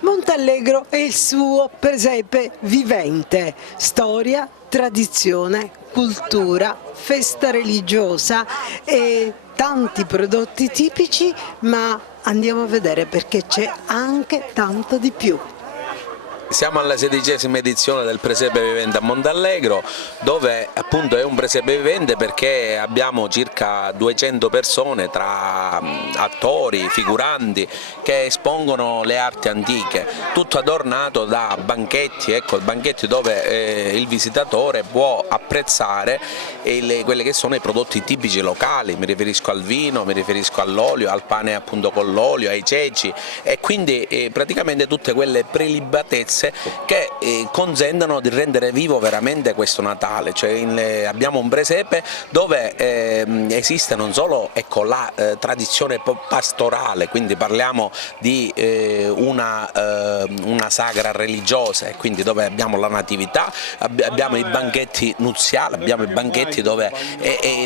Monteallegro e il suo presepe vivente, storia, tradizione, cultura, festa religiosa e tanti prodotti tipici, ma andiamo a vedere perché c'è anche tanto di più. Siamo alla 16ª edizione del Presepe Vivente a Monteallegro, dove appunto è un presepe vivente perché abbiamo circa 200 persone tra attori, figuranti che espongono le arti antiche, tutto adornato da banchetti, ecco, banchetti dove il visitatore può apprezzare quelli che sono i prodotti tipici locali, mi riferisco al vino, mi riferisco all'olio, al pane appunto con l'olio, ai ceci e quindi praticamente tutte quelle prelibatezze che consentono di rendere vivo veramente questo Natale, cioè abbiamo un presepe dove esiste non solo ecco, la tradizione pastorale, quindi parliamo di una sagra religiosa, e quindi dove abbiamo la natività, abbiamo i banchetti nuziali, abbiamo i banchetti dove,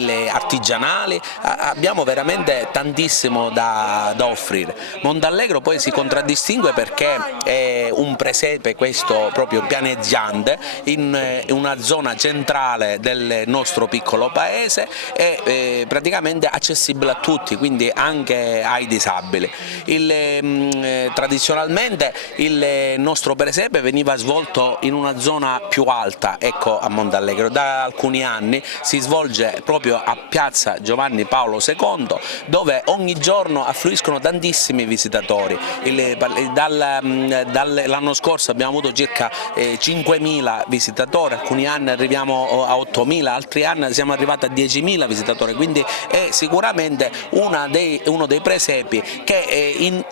le artigianali, abbiamo veramente tantissimo da offrire. Monteallegro poi si contraddistingue perché è un presepe questo proprio pianeggiante in una zona centrale del nostro piccolo paese e praticamente accessibile a tutti, quindi anche ai disabili. Tradizionalmente il nostro presepe veniva svolto in una zona più alta, ecco, a Monteallegro. Da alcuni anni si svolge proprio a piazza Giovanni Paolo II, dove ogni giorno affluiscono tantissimi visitatori. L'anno scorso abbiamo avuto circa 5.000 visitatori, alcuni anni arriviamo a 8.000, altri anni siamo arrivati a 10.000 visitatori, quindi è sicuramente uno dei presepi che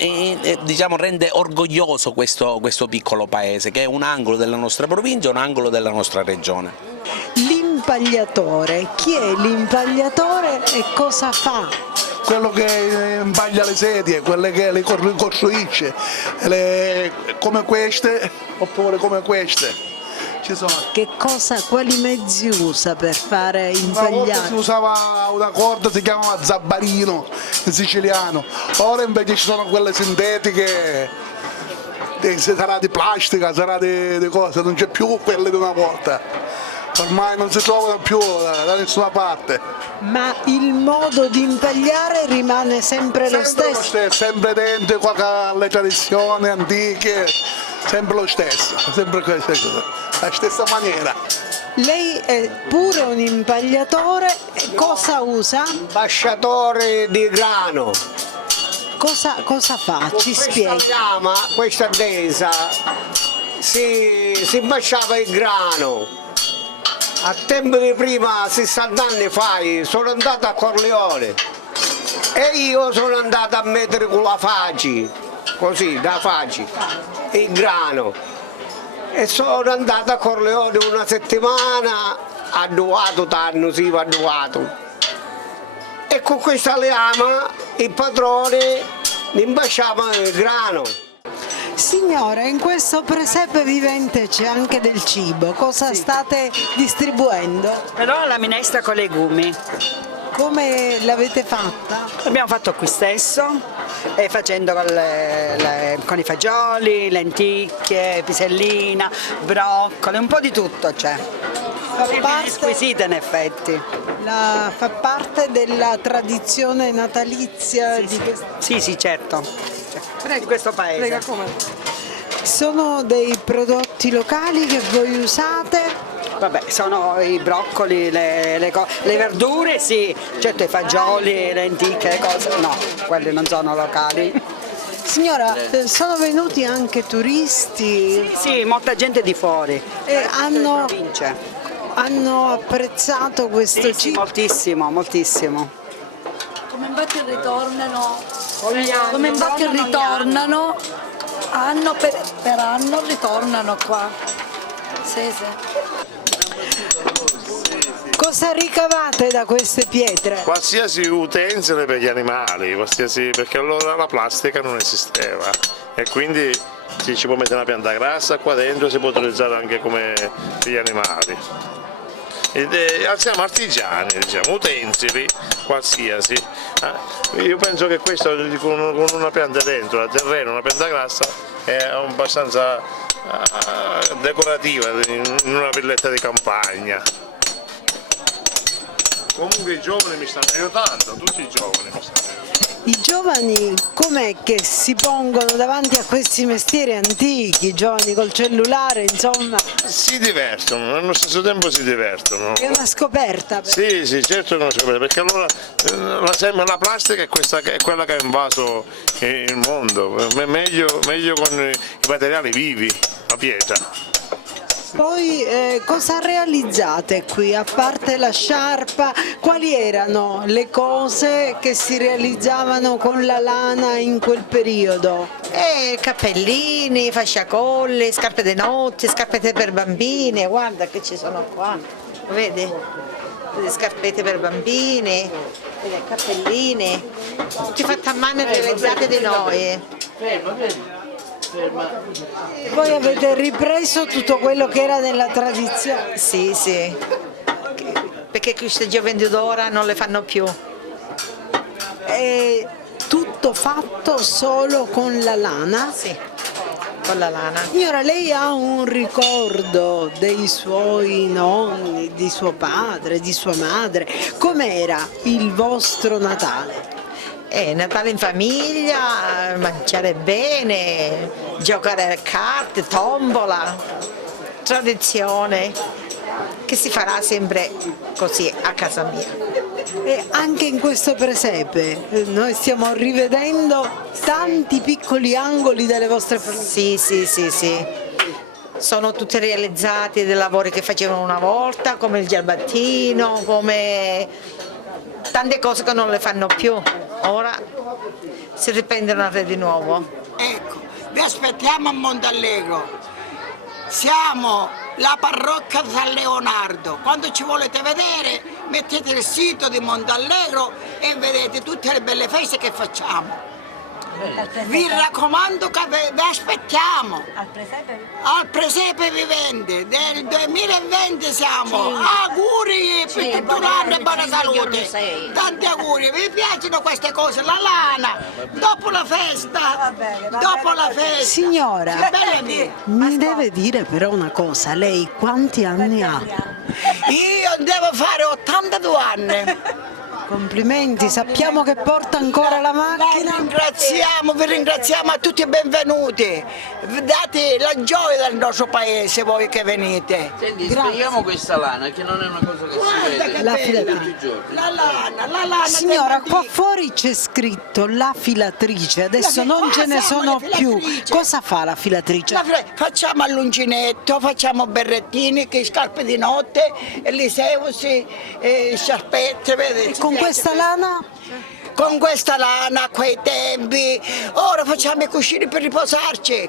diciamo, rende orgoglioso questo piccolo paese, che è un angolo della nostra provincia, un angolo della nostra regione. L'impagliatore, chi è l'impagliatore e cosa fa? Quello che impaglia le sedie, quelle che le costruisce, come queste oppure come queste. Ci sono. Quali mezzi usa per fare impagliare? Una volta si usava una corda, si chiamava zabbarino in siciliano, ora invece ci sono quelle sintetiche, sarà di plastica, sarà di cose, non c'è più quelle di una volta. Ormai non si trovano più da nessuna parte. Ma il modo di impagliare rimane sempre lo stesso? Sempre dentro alle tradizioni antiche, sempre lo stesso, sempre la stessa maniera. Lei è pure un impagliatore, cosa usa? Ambasciatore di grano. Cosa fa? Ci spiega. Questa tesa si imbasciava il grano. A tempo di prima, 60 anni fa, sono andato a Corleone e io sono andato a mettere con la faci, così, da faci, il grano. E sono andato a Corleone una settimana, adduato, tanto si va adduato. E con questa lama il padrone imbasciava il grano. Signora, in questo presepe vivente c'è anche del cibo, cosa state distribuendo? Però la minestra con legumi. Come l'avete fatta? L'abbiamo fatto qui stesso, facendo con i fagioli, lenticchie, pisellina, broccoli, un po' di tutto c'è. Squisita in effetti. Fa parte della tradizione natalizia Sì, certo. Di questo paese. Prega, come? Sono dei prodotti locali che voi usate? Vabbè, sono i broccoli, le verdure, sì, certo i fagioli, le lenticchie, le cose, no, quelli non sono locali. Signora, sono venuti anche turisti? Sì, molta gente di fuori. E hanno apprezzato questo Sì, cibo? moltissimo, moltissimo. Come infatti ritornano, anno per anno ritornano qua. Sì. Cosa ricavate da queste pietre? Qualsiasi utensile per gli animali, perché allora la plastica non esisteva e quindi ci può mettere una pianta grassa qua dentro, si può utilizzare anche come per gli animali. siamo artigiani, diciamo, utensili qualsiasi. Io penso che questo con una pianta dentro, a terreno, una pianta grassa, è abbastanza decorativa in una villetta di campagna. Comunque i giovani mi stanno aiutando, tutti i giovani mi stanno aiutando. I giovani com'è che si pongono davanti a questi mestieri antichi, i giovani col cellulare, insomma? Si divertono, allo stesso tempo si divertono. È una scoperta. Sì, certo che è una scoperta, perché allora la plastica è quella che ha invaso il mondo, meglio con i materiali vivi, la pietra. Poi cosa realizzate qui? A parte la sciarpa, quali erano le cose che si realizzavano con la lana in quel periodo? Cappellini, fasciacolli, scarpe di notte, scarpette per bambine, guarda che ci sono qua, vedi? Le scarpette per bambini, le cappellini, tutti fatti a mano e realizzati di noi. Voi avete ripreso tutto quello che era nella tradizione? Sì, perché queste gioventù d'ora non le fanno più. È tutto fatto solo con la lana? Sì, con la lana. Signora, lei ha un ricordo dei suoi nonni, di suo padre, di sua madre? Com'era il vostro Natale? Natale in famiglia, mangiare bene, giocare a carte, tombola, tradizione che si farà sempre così a casa mia. E anche in questo presepe noi stiamo rivedendo tanti piccoli angoli delle vostre famiglie. Sì. Sono tutti realizzati dei lavori che facevano una volta, come il giarbattino, come tante cose che non le fanno più. Ora si riprendono a re di nuovo. Ecco, vi aspettiamo a Montallegro. Siamo la parrocchia San Leonardo. Quando ci volete vedere, mettete il sito di Montallegro e vedete tutte le belle feste che facciamo. Vi raccomando che vi aspettiamo al presepe vivente del 2020 siamo. Auguri per tutto l'anno e buona salute. Tanti auguri. Vi piacciono queste cose? La lana dopo la festa, Signora, mi deve dire però una cosa, lei quanti anni ha? Io devo fare 82 anni. Complimenti, sappiamo che porta ancora la macchina. Vi ringraziamo a tutti e benvenuti. Date la gioia del nostro paese voi che venite. Senti, spieghiamo questa lana che non è una cosa che si vede La tutti i giorni. La lana. Signora, qua fuori c'è scritto la filatrice, adesso non ce ne sono più. Cosa fa la filatrice? Facciamo all'uncinetto, facciamo berrettini, scarpe di notte, liseusi, sciarpette, vedi? Con questa lana? Con questa lana a quei tempi, ora facciamo i cuscini per riposarci,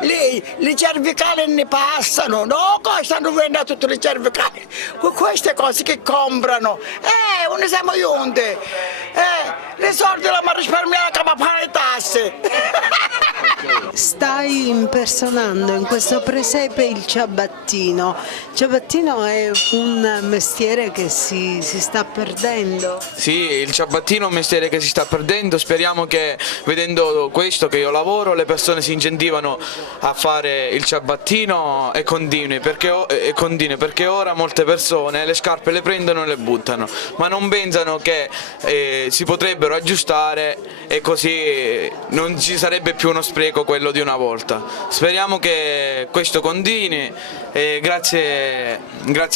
le cervicali ne passano, no? Stanno venendo tutte le cervicali, con queste cose che comprano, non siamo giunti, le soldi la risparmiamo ma fare le tasse. Stai impersonando in questo presepe il ciabattino. Il ciabattino è un mestiere che si sta perdendo. Sì, il ciabattino è un mestiere che si sta perdendo, speriamo che vedendo questo che io lavoro le persone si incentivano a fare il ciabattino e continui perché ora molte persone le scarpe le prendono e le buttano, ma non pensano che si potrebbero aggiustare e così non ci sarebbe più uno spreco quello di una volta. Speriamo che questo continui e grazie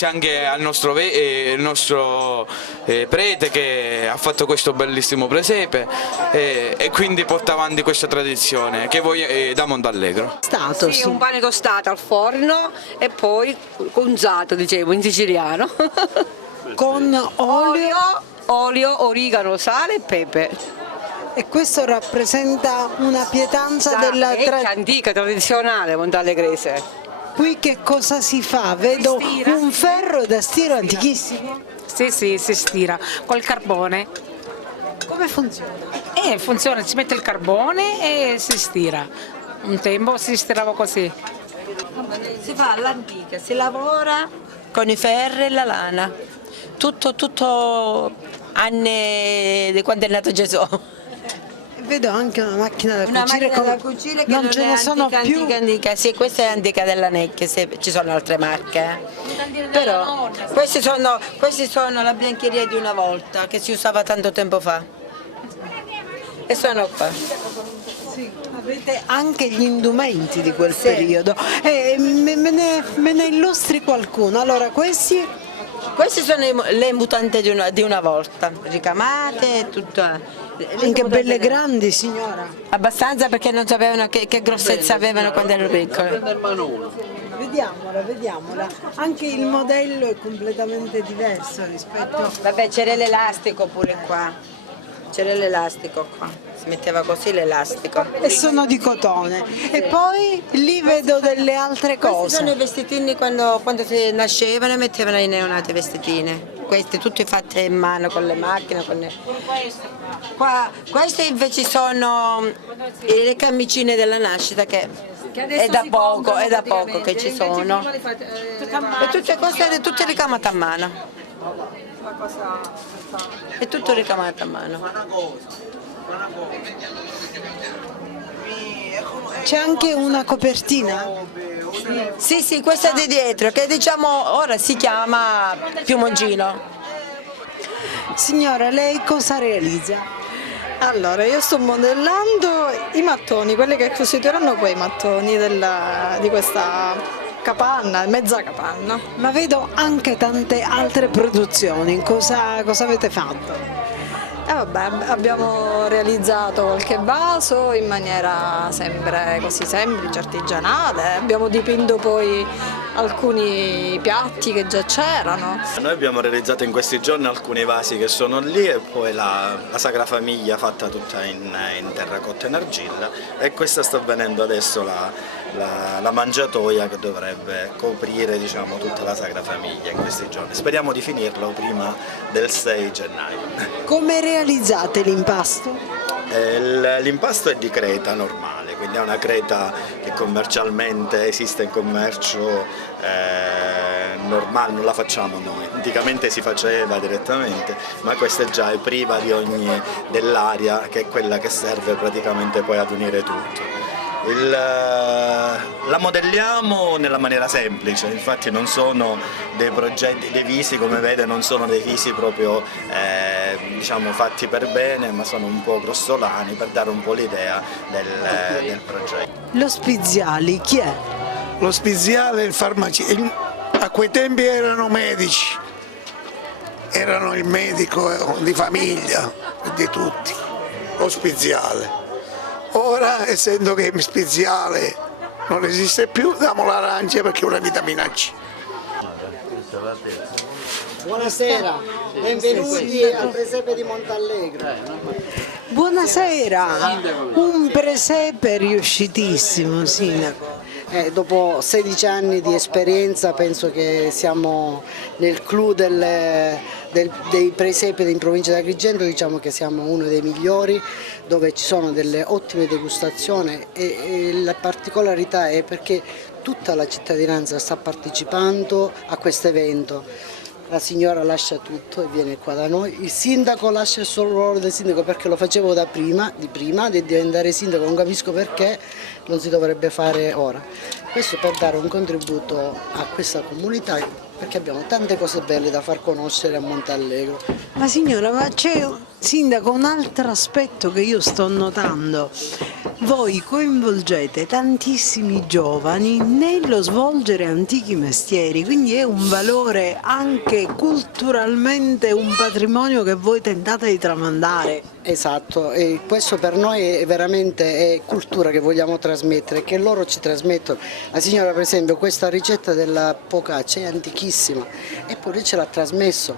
anche al nostro prete che ha fatto questo bellissimo presepe e quindi porta avanti questa tradizione che voi da Montallegro. Sì, un pane tostato al forno e poi cunzato, dicevo, in siciliano. Con olio, origano, sale e pepe. E questo rappresenta una pietanza della antica, tradizionale montallegrese. Qui che cosa si fa? Vedo un ferro da stiro antichissimo. Sì, si stira col carbone. Come funziona? Funziona, si mette il carbone e si stira. Un tempo si stirava così. Si fa all'antica, si lavora con i ferri e la lana. Tutto anni di quando è nato Gesù. Vedo anche una macchina da cucire, Che non ce ne sono più. Antica. Sì, questa è antica della Necchia, ci sono altre marche. Però questi sono la biancheria di una volta, che si usava tanto tempo fa. E sono qua. Sì, avete anche gli indumenti di quel periodo. Me ne illustri qualcuno. Allora, questi sono le mutande di una volta, ricamate, tutto. Anche belle grandi, signora. Abbastanza, perché non sapevano che grossezza avevano quando erano piccole. Vediamola. Anche il modello è completamente diverso rispetto. Vabbè, c'era l'elastico pure qua. C'era l'elastico qua. Si metteva così l'elastico. E sono di cotone. E poi lì vedo delle altre cose. Questi sono i vestitini quando si nascevano e mettevano i neonati i vestitini. Questi tutti fatti in mano con le macchine. Qua, questi invece sono le camicine della nascita, che è da poco che ci sono. E tutte cose, tutte ricamate a mano. È tutto ricamato a mano. C'è anche una copertina? Sì, questa è di dietro, che diciamo ora si chiama piumongino. Signora, lei cosa realizza? Allora, io sto modellando i mattoni, quelli che costituiranno poi i mattoni di questa capanna, mezza capanna. Ma vedo anche tante altre produzioni, cosa avete fatto? Vabbè, abbiamo realizzato qualche vaso in maniera sempre così semplice, artigianale, abbiamo dipinto poi alcuni piatti che già c'erano. Noi abbiamo realizzato in questi giorni alcuni vasi che sono lì, e poi la Sacra Famiglia fatta tutta in terracotta e in argilla, e questa sta avvenendo adesso la mangiatoia che dovrebbe coprire, diciamo, tutta la Sacra Famiglia in questi giorni. Speriamo di finirlo prima del 6 gennaio. Come realizzate l'impasto? L'impasto è di creta normale, quindi è una creta che commercialmente esiste in commercio normale, non la facciamo noi, anticamente si faceva direttamente, ma questa è priva dell'aria, che è quella che serve praticamente poi ad unire tutto. La modelliamo nella maniera semplice, infatti non sono dei progetti, dei visi, come vede, non sono dei visi proprio diciamo fatti per bene, ma sono un po' grossolani per dare un po' l'idea del progetto. Lo Spiziali chi è? Lo Spiziale è il farmacista, a quei tempi erano medici, erano il medico di famiglia di tutti, lo Spiziale. Ora, essendo che il Spiziale non esiste più, diamo l'arancia perché è una vitamina C. Buonasera, benvenuti al presepe di Montallegro. Buonasera, un presepe riuscitissimo, Sindaco. Dopo 16 anni di esperienza penso che siamo nel clou dei presepi in provincia di Agrigento, diciamo che siamo uno dei migliori, dove ci sono delle ottime degustazioni e la particolarità è perché tutta la cittadinanza sta partecipando a questo evento. La signora lascia tutto e viene qua da noi, il sindaco lascia solo il ruolo del sindaco perché lo facevo di prima di diventare sindaco, non capisco perché non si dovrebbe fare ora. Questo per dare un contributo a questa comunità, perché abbiamo tante cose belle da far conoscere a Montallegro. Ma signora, ma c'è, sindaco, un altro aspetto che io sto notando. Voi coinvolgete tantissimi giovani nello svolgere antichi mestieri, quindi è un valore anche culturalmente, un patrimonio che voi tentate di tramandare. Esatto, e questo per noi è veramente cultura che vogliamo trasmettere, che loro ci trasmettono. La signora per esempio questa ricetta della focaccia è antichissima, eppure ce l'ha trasmesso.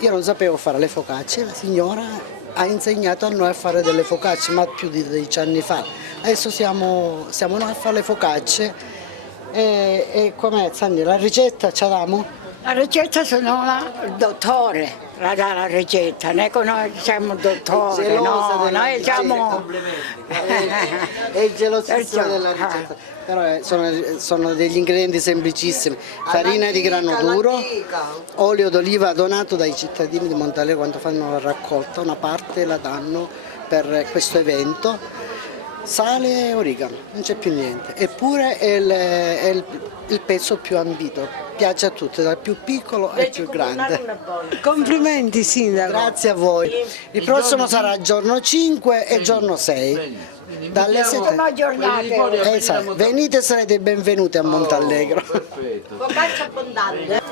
Io non sapevo fare le focacce, la signora ha insegnato a noi a fare delle focacce, ma più di 12 anni fa. Adesso siamo noi a fare le focacce e com'è, Sanni, la ricetta ce l'abbiamo? La ricetta sono il dottore. la dà la ricetta, non è che noi siamo dottori, no, noi siamo... È gelosissima della ricetta, però sono degli ingredienti semplicissimi: farina di grano duro, olio d'oliva donato dai cittadini di Montalegro quando fanno la raccolta, una parte la danno per questo evento, sale e origano, non c'è più niente, eppure è il pezzo più ambito, piace a tutti, dal più piccolo al più grande. Complimenti Sindaco. Grazie a voi. Il prossimo sarà giorno 5 e giorno 6. Dalle 7. Esatto. Venite, sarete benvenuti a Montallegro.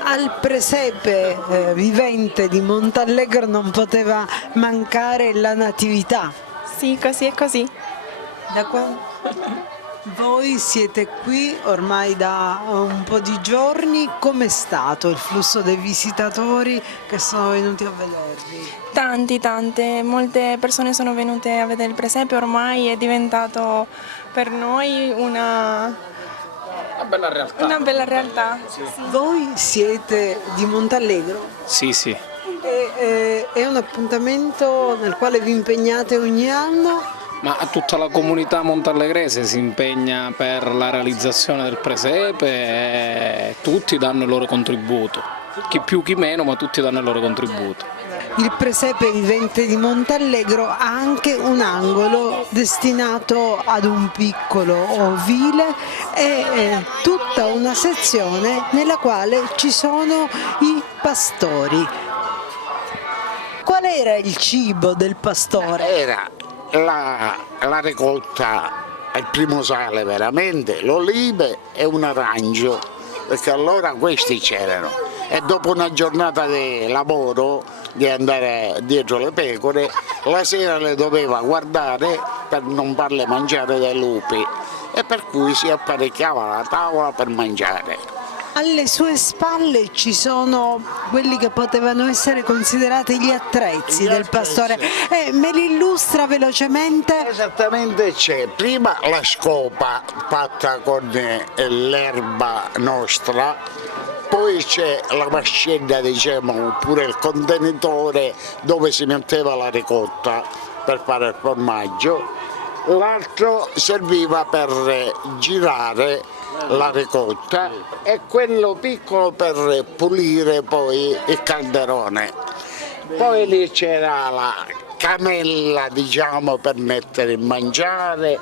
Al presepe vivente di Montallegro non poteva mancare la natività. Sì, così è così. Da quando? Voi siete qui ormai da un po' di giorni, com'è stato il flusso dei visitatori che sono venuti a vedervi? Tante, molte persone sono venute a vedere il presepe, ormai è diventato per noi una bella realtà. Sì. Voi siete di Montallegro? Sì. È un appuntamento nel quale vi impegnate ogni anno? Ma tutta la comunità montallegrese si impegna per la realizzazione del presepe e tutti danno il loro contributo, chi più chi meno, ma tutti danno il loro contributo. Il presepe vivente di Montallegro ha anche un angolo destinato ad un piccolo ovile e tutta una sezione nella quale ci sono i pastori. Qual era il cibo del pastore? Era la ricolta, il primo sale veramente, l'olive e un arancio, perché allora questi c'erano, e dopo una giornata di lavoro, di andare dietro le pecore, la sera le doveva guardare per non farle mangiare dai lupi, e per cui si apparecchiava la tavola per mangiare. Alle sue spalle ci sono quelli che potevano essere considerati gli attrezzi del pastore. Me li illustra velocemente? Esattamente, c'è prima la scopa fatta con l'erba nostra, poi c'è la mascella, diciamo, oppure il contenitore dove si metteva la ricotta per fare il formaggio, l'altro serviva per girare la ricotta e quello piccolo per pulire poi il calderone. Poi lì c'era la canella, diciamo, per mettere il mangiare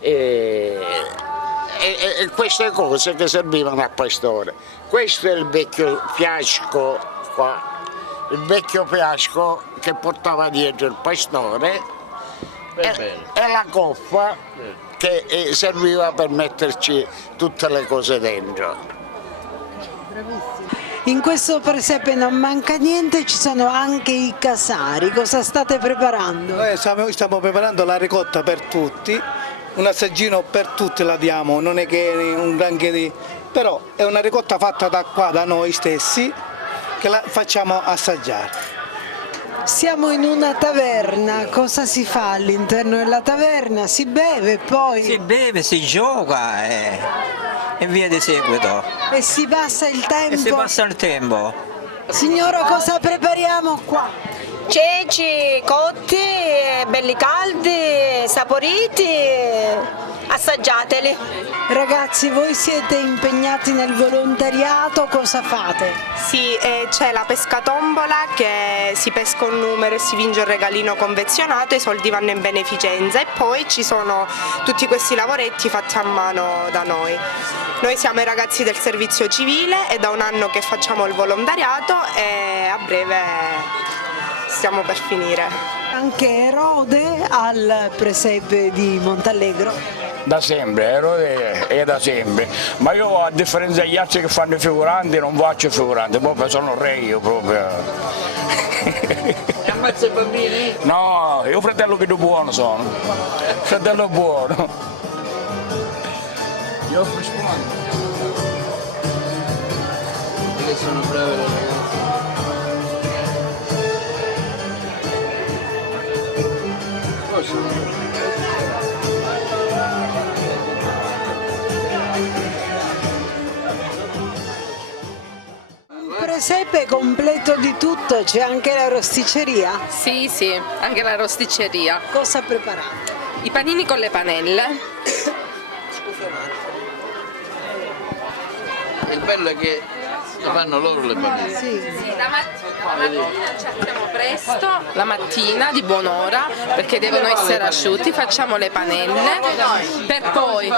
e queste cose che servivano al pastore. Questo è il vecchio fiasco qua, il vecchio fiasco che portava dietro il pastore e la coffa che serviva per metterci tutte le cose dentro. In questo presepe non manca niente, ci sono anche i casari. Cosa state preparando? Noi stiamo preparando la ricotta per tutti, un assaggino per tutti la diamo, non è che un granché di... però è una ricotta fatta da qua, da noi stessi, che la facciamo assaggiare. Siamo in una taverna, cosa si fa all'interno della taverna? Si beve poi? Si beve, si gioca e via di seguito. E si passa il tempo? E si passa il tempo. Signora, cosa prepariamo qua? Ceci cotti, belli caldi, saporiti, assaggiateli. Ragazzi, voi siete impegnati nel volontariato, cosa fate? Sì, c'è la pescatombola che si pesca un numero e si vince un regalino confezionato, i soldi vanno in beneficenza e poi ci sono tutti questi lavoretti fatti a mano da noi. Noi siamo i ragazzi del servizio civile, è da un anno che facciamo il volontariato e a breve stiamo per finire. Anche Erode al presepe di Montallegro? Da sempre, Erode è da sempre, ma io a differenza degli altri che fanno i figuranti non faccio i figuranti, proprio sono re io proprio. E ammazza i bambini? No, io fratello più buono sono, fratello buono. Io offro spumante. Perché sono brave le ragazze. Cosa? Il presepe presepe completo di tutto, c'è anche la rosticceria? Sì, sì, anche la rosticceria. Cosa preparate? I panini con le panelle. Il bello è che lo fanno loro le panelle. Sì, la mattina ci alziamo presto, la mattina di buon'ora, perché devono essere asciutti, facciamo le panelle, per poi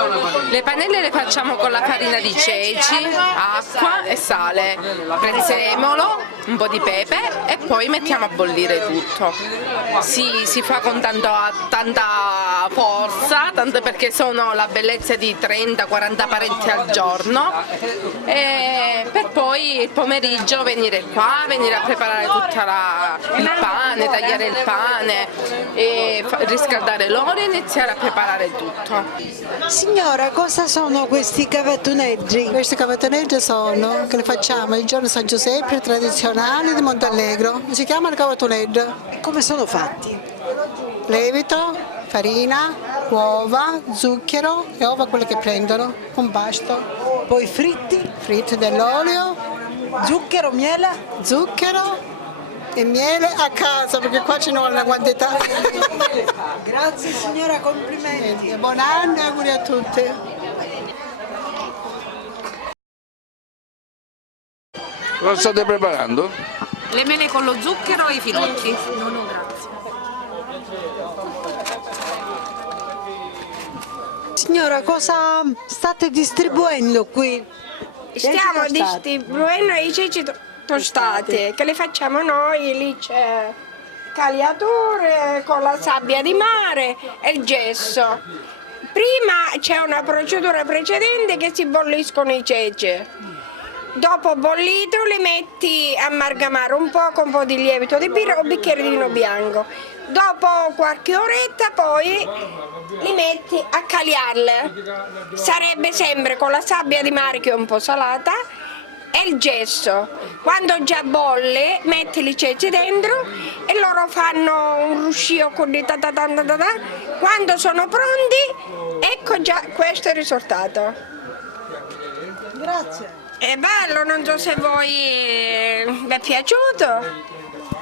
le panelle le facciamo con la farina di ceci, acqua e sale, prezzemolo, un po' di pepe e poi mettiamo a bollire tutto. Si fa con tanta forza, tanto perché sono la bellezza di 30-40 paretti al giorno, e per poi il pomeriggio venire qua, venire a preparare il pane, tagliare il pane, e riscaldare l'olio e iniziare a preparare tutto. Signora, cosa sono questi cavattoneggi? Questi cavattoneggi sono, che li facciamo il giorno San Giuseppe, tradizionali di Montallegro, si chiamano cavattoneggi. Come sono fatti? Lievito, farina, uova, zucchero, le uova quelle che prendono, un pasto. Poi fritti? Fritti dell'olio. Zucchero, miele? Zucchero e miele a casa, perché qua ce n'è una quantità. Grazie signora, complimenti. Buon anno e auguri a tutti. Cosa state preparando? Le mele con lo zucchero e i finocchi. No, grazie. Signora, cosa state distribuendo qui? Stiamo distribuendo i ceci tostati, che le facciamo noi, lì c'è cagliatore con la sabbia di mare e il gesso. Prima c'è una procedura precedente che si bolliscono i ceci. Dopo bollito li metti a amalgamare un po' con un po' di lievito di birra o un bicchiere di vino bianco. Dopo qualche oretta poi li metti a cagliarle. Sarebbe sempre con la sabbia di mare che è un po' salata e il gesso. Quando già bolle metti i ceci dentro e loro fanno un ruscio con di ta ta ta ta ta. Quando sono pronti, ecco già questo è il risultato. Grazie. È bello, non so se voi vi è piaciuto.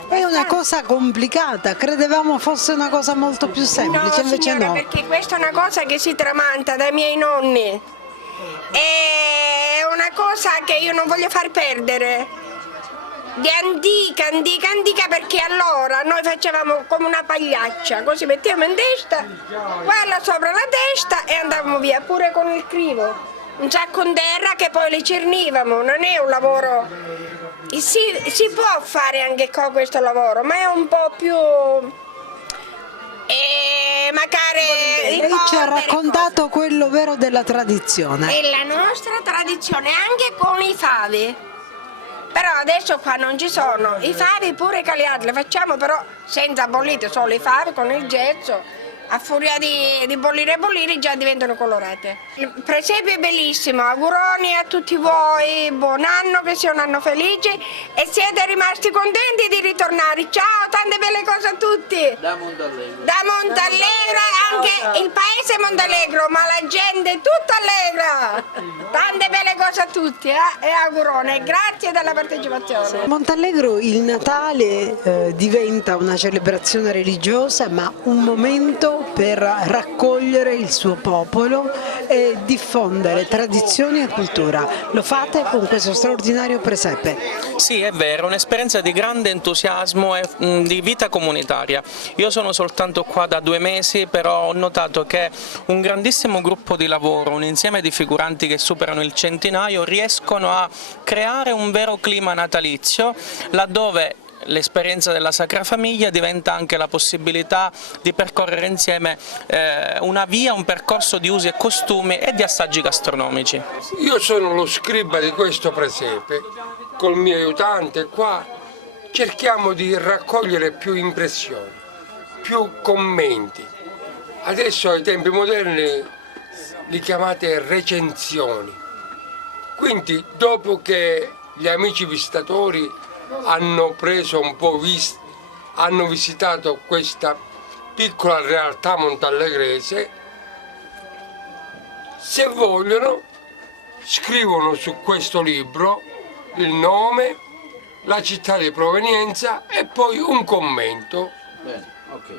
È una cosa complicata, credevamo fosse una cosa molto più semplice, no, invece signora, no. Perché questa è una cosa che si tramanda dai miei nonni. È una cosa che io non voglio far perdere. Di antica, perché allora noi facevamo come una pagliaccia, così mettiamo in testa, quella sopra la testa e andavamo via, pure con il crivo. Un sacco in terra che poi li cernivamo, non è un lavoro, si può fare anche con questo lavoro, ma è un po' più magari Lei ci ha raccontato quello vero della tradizione. è la nostra tradizione anche con i favi, però adesso qua non ci sono, i favi pure cagliati, le facciamo però senza bollite, solo i favi con il gesso. A furia di bollire già diventano colorate. Il presepe è bellissimo, auguroni a tutti voi, buon anno, che sia un anno felice e siete rimasti contenti di ritornare. Ciao, tante belle cose a tutti. Da Montallegro. Da Montallegro, anche il paese è Montallegro, ma la gente è tutta allegra. Tante belle cose a tutti e auguroni, grazie della partecipazione. A Montallegro il Natale diventa una celebrazione religiosa, ma un momento per raccogliere il suo popolo e diffondere tradizioni e cultura. Lo fate con questo straordinario presepe. Sì, è vero, un'esperienza di grande entusiasmo e di vita comunitaria. Io sono soltanto qua da 2 mesi, però ho notato che un grandissimo gruppo di lavoro, un insieme di figuranti che superano il centinaio, riescono a creare un vero clima natalizio, laddove l'esperienza della Sacra Famiglia diventa anche la possibilità di percorrere insieme una via, un percorso di usi e costumi e di assaggi gastronomici. Io sono lo scriba di questo presepe, col mio aiutante qua cerchiamo di raccogliere più impressioni, più commenti. Adesso ai tempi moderni li chiamate recensioni. Quindi dopo che gli amici visitatori hanno preso un po' hanno visitato questa piccola realtà montallegrese, se vogliono scrivono su questo libro il nome, la città di provenienza e poi un commento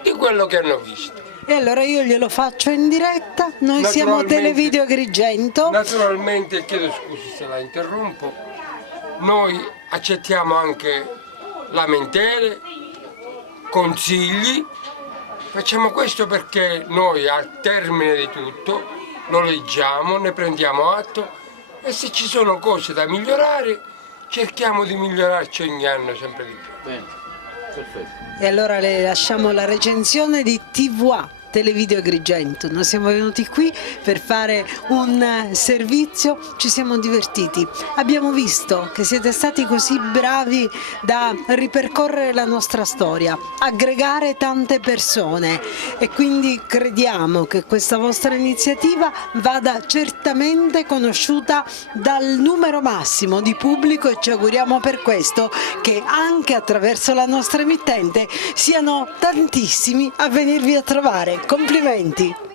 di quello che hanno visto. E allora io glielo faccio in diretta, noi siamo Televideo Agrigento. Naturalmente, chiedo scusa se la interrompo, noi accettiamo anche lamentele, consigli, facciamo questo perché noi al termine di tutto lo leggiamo, ne prendiamo atto e se ci sono cose da migliorare cerchiamo di migliorarci ogni anno sempre di più. Bene, perfetto. E allora le lasciamo la recensione di TVA Televideo Agrigento. Noi siamo venuti qui per fare un servizio, ci siamo divertiti. Abbiamo visto che siete stati così bravi da ripercorrere la nostra storia, aggregare tante persone e quindi crediamo che questa vostra iniziativa vada certamente conosciuta dal numero massimo di pubblico e ci auguriamo per questo che anche attraverso la nostra emittente siano tantissimi a venirvi a trovare. Complimenti!